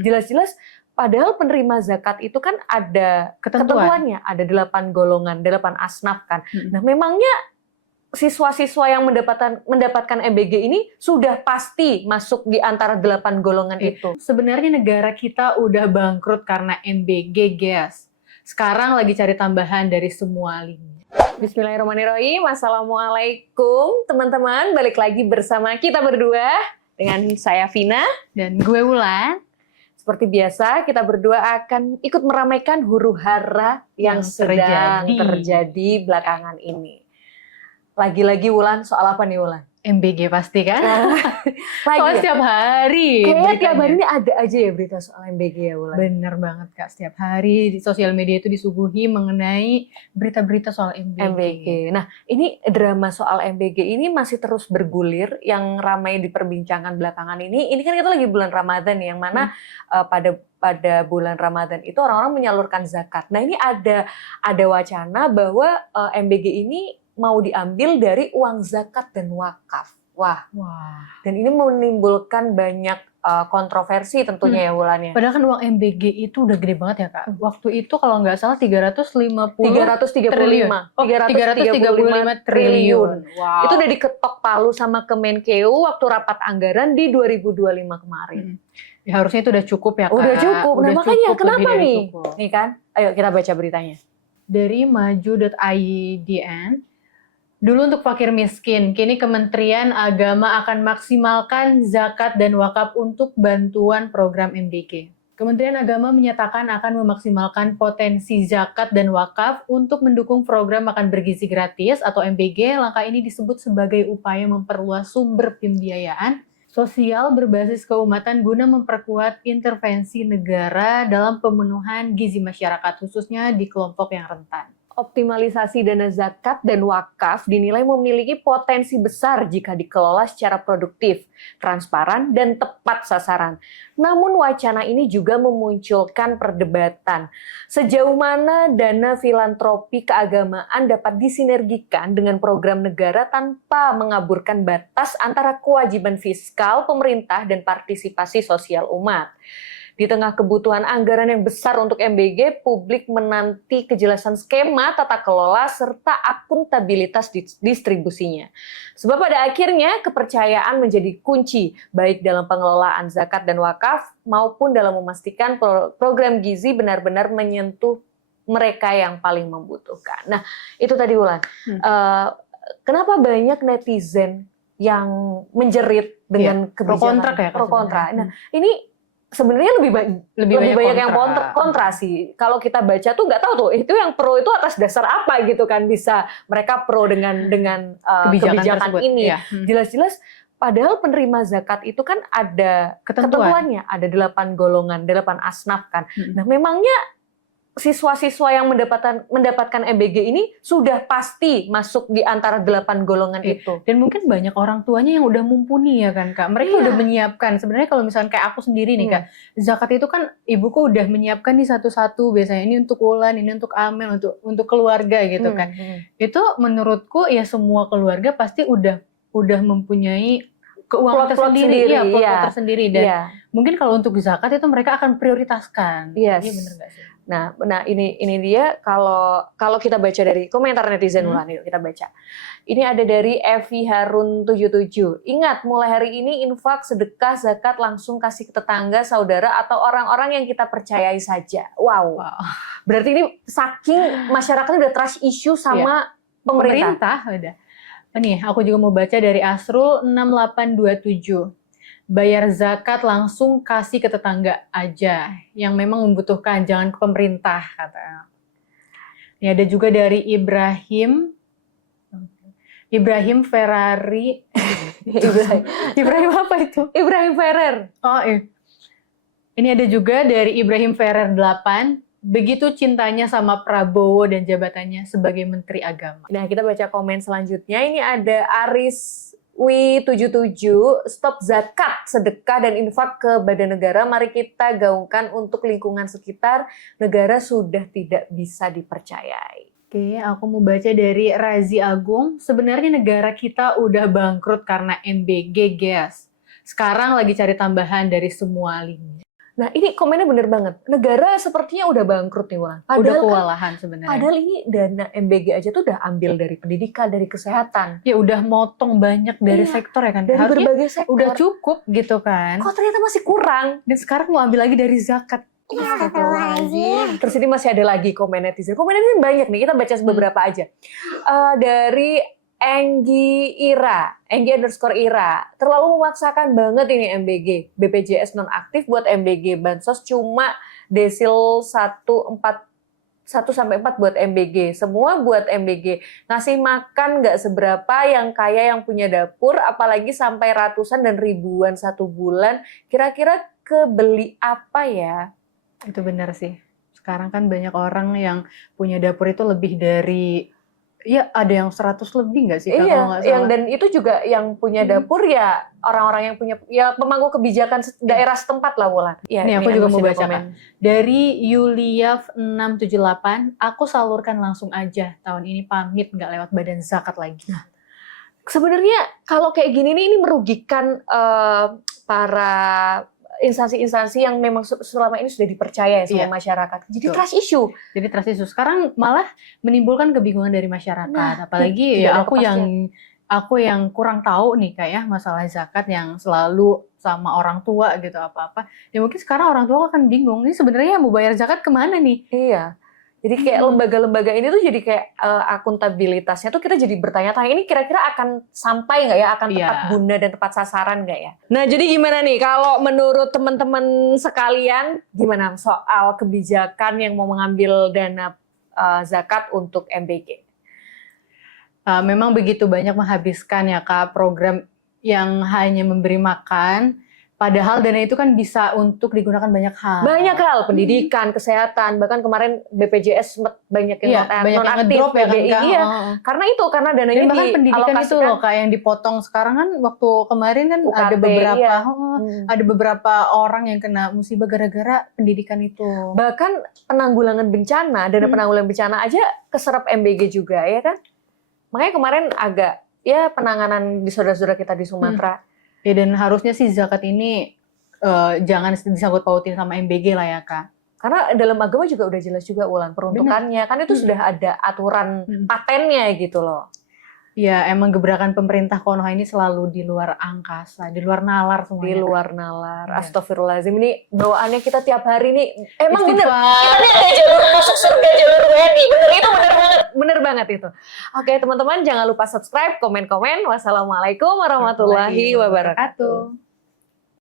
Jelas-jelas padahal penerima zakat itu kan ada ketentuannya, ada 8 golongan, 8 asnaf kan. Nah, memangnya siswa-siswa yang mendapatkan MBG ini sudah pasti masuk di antara 8 golongan itu. Sebenarnya negara kita udah bangkrut karena MBG, guys. Sekarang lagi cari tambahan dari semua lini. Bismillahirrahmanirrahim. Assalamualaikum teman-teman. Balik lagi bersama kita berdua dengan saya Vina dan gue Wulan. Seperti biasa, kita berdua akan ikut meramaikan huru-hara yang sedang terjadi belakangan ini. Lagi-lagi Wulan, soal apa nih Wulan? MBG pasti kan? Soalnya setiap hari. Kayaknya tiap hari ini ada aja ya berita soal MBG ya Wulan. Bener banget Kak, setiap hari di sosial media itu disuguhi mengenai berita-berita soal MBG. Nah, ini drama soal MBG ini masih terus bergulir, yang ramai diperbincangkan belakangan ini. Ini kan kita lagi bulan Ramadan yang mana pada bulan Ramadan itu orang-orang menyalurkan zakat. Nah, ini ada wacana bahwa MBG ini mau diambil dari uang zakat dan wakaf. Wah. Dan ini menimbulkan banyak kontroversi tentunya ya Wulan ya. Padahal kan uang MBG itu udah gede banget ya Kak. Waktu itu kalau nggak salah 335 triliun. Wow. Itu udah diketok palu sama Kemenkeu waktu rapat anggaran di 2025 kemarin. Ya, harusnya itu udah cukup ya Kak. Udah cukup. Nah makanya kenapa nih? Nih kan, ayo kita baca beritanya. Dari maju.idn. Dulu untuk fakir miskin, kini Kementerian Agama akan maksimalkan zakat dan wakaf untuk bantuan program MBG. Kementerian Agama menyatakan akan memaksimalkan potensi zakat dan wakaf untuk mendukung program makan bergizi gratis atau MBG. Langkah ini disebut sebagai upaya memperluas sumber pembiayaan sosial berbasis keumatan guna memperkuat intervensi negara dalam pemenuhan gizi masyarakat, khususnya di kelompok yang rentan. Optimalisasi dana zakat dan wakaf dinilai memiliki potensi besar jika dikelola secara produktif, transparan, dan tepat sasaran. Namun wacana ini juga memunculkan perdebatan. Sejauh mana dana filantropi keagamaan dapat disinergikan dengan program negara tanpa mengaburkan batas antara kewajiban fiskal pemerintah dan partisipasi sosial umat. Di tengah kebutuhan anggaran yang besar untuk MBG, publik menanti kejelasan skema tata kelola serta akuntabilitas distribusinya. Sebab pada akhirnya kepercayaan menjadi kunci, baik dalam pengelolaan zakat dan wakaf maupun dalam memastikan program gizi benar-benar menyentuh mereka yang paling membutuhkan. Nah, itu tadi Wulan. Kenapa banyak netizen yang menjerit dengan kebijakan pro kontra? Nah, ini sebenarnya lebih banyak yang kontra sih. Kalau kita baca tuh nggak tahu tuh itu yang pro itu atas dasar apa gitu kan, bisa mereka pro dengan kebijakan ini. Jelas-jelas padahal penerima zakat itu kan ada ketentuannya, ada 8 golongan, 8 asnaf kan. Nah, memangnya siswa-siswa yang mendapatkan MBG ini sudah pasti masuk di antara 8 golongan itu. Dan mungkin banyak orang tuanya yang udah mumpuni ya kan Kak. Mereka udah menyiapkan. Sebenarnya kalau misalnya kayak aku sendiri nih Kak, zakat itu kan ibuku udah menyiapkan nih satu-satu, biasanya ini untuk Wulan, ini untuk Amel, untuk keluarga gitu kan. Itu menurutku ya semua keluarga pasti udah mempunyai keuangan tersendiri dan mungkin kalau untuk zakat itu mereka akan prioritaskan. Iya benar nggak sih? Nah ini dia kalau kita baca dari komentar netizen Wulan, yuk kita baca. Ini ada dari Evi Harun 77. Ingat, mulai hari ini infak, sedekah, zakat langsung kasih ke tetangga, saudara atau orang-orang yang kita percayai saja. Wow. Berarti ini saking masyarakatnya udah trust issue sama pemerintah. Udah. Nih, aku juga mau baca dari Asrul 6827. Bayar zakat langsung kasih ke tetangga aja yang memang membutuhkan, jangan ke pemerintah katanya. Ini ada juga dari Ibrahim Ferrari. Ibrahim apa itu? Ibrahim Ferrer. Oh iya. Ini ada juga dari Ibrahim Ferrer 8. Begitu cintanya sama Prabowo dan jabatannya sebagai Menteri Agama. Nah, kita baca komen selanjutnya. Ini ada Aris W77, stop zakat, sedekah, dan infak ke badan negara. Mari kita gaungkan untuk lingkungan sekitar. Negara sudah tidak bisa dipercayai. Oke, aku mau baca dari Razi Agung. Sebenarnya negara kita udah bangkrut karena MBG, guys. Sekarang lagi cari tambahan dari semua lini. Nah ini komennya bener banget. Negara sepertinya udah bangkrut nih Wulan. Udah Padahal kan, kewalahan sebenarnya. padahal ini dana MBG aja tuh udah ambil dari pendidikan, dari kesehatan, Ya udah motong banyak dari Iya, sektor ya kan. dari Harusnya berbagai sektor. udah cukup gitu kan. Kok ternyata masih kurang? Dan sekarang mau ambil lagi dari zakat. Astagfirullahaladzim. Terus ini masih ada lagi komen netizen. Komen netizen banyak nih, kita baca beberapa aja. Dari Enggi _Ira. Terlalu memaksakan banget ini MBG. BPJS nonaktif buat MBG. Bansos cuma desil 1 sampai 4 buat MBG. Semua buat MBG. Ngasih makan nggak seberapa, yang kaya yang punya dapur, apalagi sampai ratusan dan ribuan satu bulan. Kira-kira kebeli apa ya? Itu benar sih. Sekarang kan banyak orang yang punya dapur itu lebih dari, ya ada yang 100 lebih nggak sih Kak, kalau nggak salah? Dan itu juga yang punya dapur ya orang-orang yang punya ya pemangku kebijakan daerah setempat lah Wulan. Ya, Nih aku juga mau masih ada baca komen. Kak. Dari Yuliaf 678, aku salurkan langsung aja. Tahun ini pamit nggak lewat badan zakat lagi. Sebenarnya kalau kayak gini nih ini merugikan para instansi-instansi yang memang selama ini sudah dipercaya ya sama Iya. masyarakat. Jadi Betul. trust issue. Jadi trust issue. Sekarang malah menimbulkan kebingungan dari masyarakat. Nah, Apalagi tidak ya ada aku yang kurang tahu nih kayak masalah zakat yang selalu sama orang tua gitu apa-apa. Ya mungkin sekarang orang tua akan bingung. Ini sebenarnya mau bayar zakat kemana nih? Iya. Jadi kayak lembaga-lembaga ini tuh jadi kayak akuntabilitasnya tuh kita jadi bertanya-tanya ini kira-kira akan sampai nggak ya, akan tepat Iya. guna dan tepat sasaran nggak ya? Nah jadi gimana nih kalau menurut teman-teman sekalian gimana soal kebijakan yang mau mengambil dana zakat untuk MBG? Memang begitu banyak menghabiskan ya Kak program yang hanya memberi makan. Padahal dana itu kan bisa untuk digunakan banyak hal. Banyak hal, pendidikan, kesehatan, bahkan kemarin BPJS banyak yang Iya, banyak yang nonaktif, ngedrop ya kan PGI, Kak. iya. Oh. Karena dananya Dan bahkan pendidikan itu dialokasikan. loh Kak yang dipotong sekarang kan waktu kemarin kan UKT, ada beberapa iya. ada beberapa orang yang kena musibah gara-gara pendidikan itu. Bahkan penanggulangan bencana, dana penanggulangan bencana aja keserap MBG juga ya kan. Makanya kemarin agak ya penanganan di saudara-saudara kita di Sumatera. Ya dan harusnya sih zakat ini jangan disangkut pautin sama MBG lah ya Kak. Karena dalam agama juga udah jelas juga Wulan peruntukannya. Kan itu sudah ada aturan patennya gitu loh. Ya emang gebrakan pemerintah Konoha ini selalu di luar angkasa, di luar nalar semuanya. Di Kak. luar nalar. Iya. Astagfirullahaladzim, ini bawaannya kita tiap hari nih. Emang bener. Istighfar. Kita nih ada jalur masuk surga, jalur WNI. Bener itu, bener banget. Bener banget itu. Oke teman-teman, jangan lupa subscribe, komen-komen. Wassalamualaikum warahmatullahi wabarakatuh.